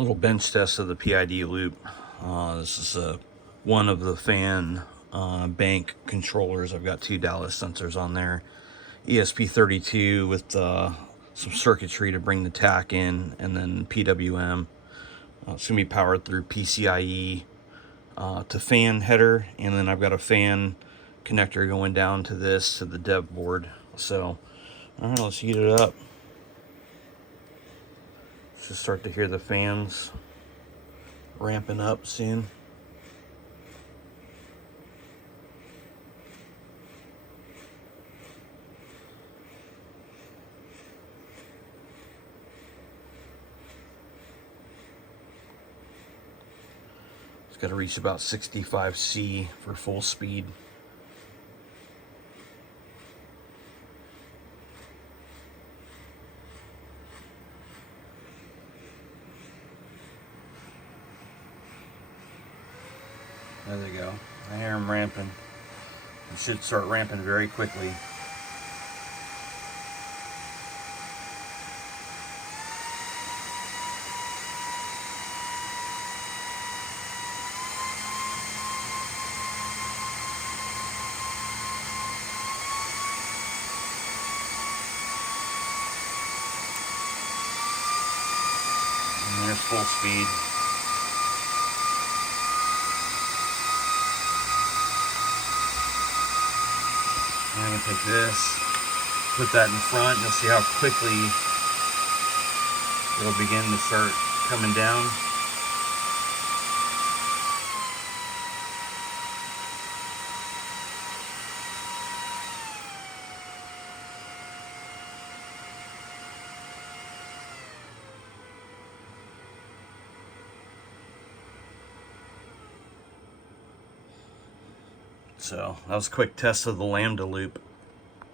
Little bench test of the PID loop. This is one of the fan bank controllers. I've got two Dallas sensors on there. ESP32 with some circuitry to bring the tach in, and then PWM. It's going to be powered through PCIe to fan header, and then I've got a fan connector going down to this, to the dev board. So, alright, let's heat it up. Should start to hear the fans ramping up soon. It's got to reach about 65C for full speed. There they go. I hear them ramping. It should start ramping very quickly. And there's full speed. I'm going to take this, put that in front, and you'll see how quickly it'll begin to start coming down. So that was a quick test of the Lambda loop.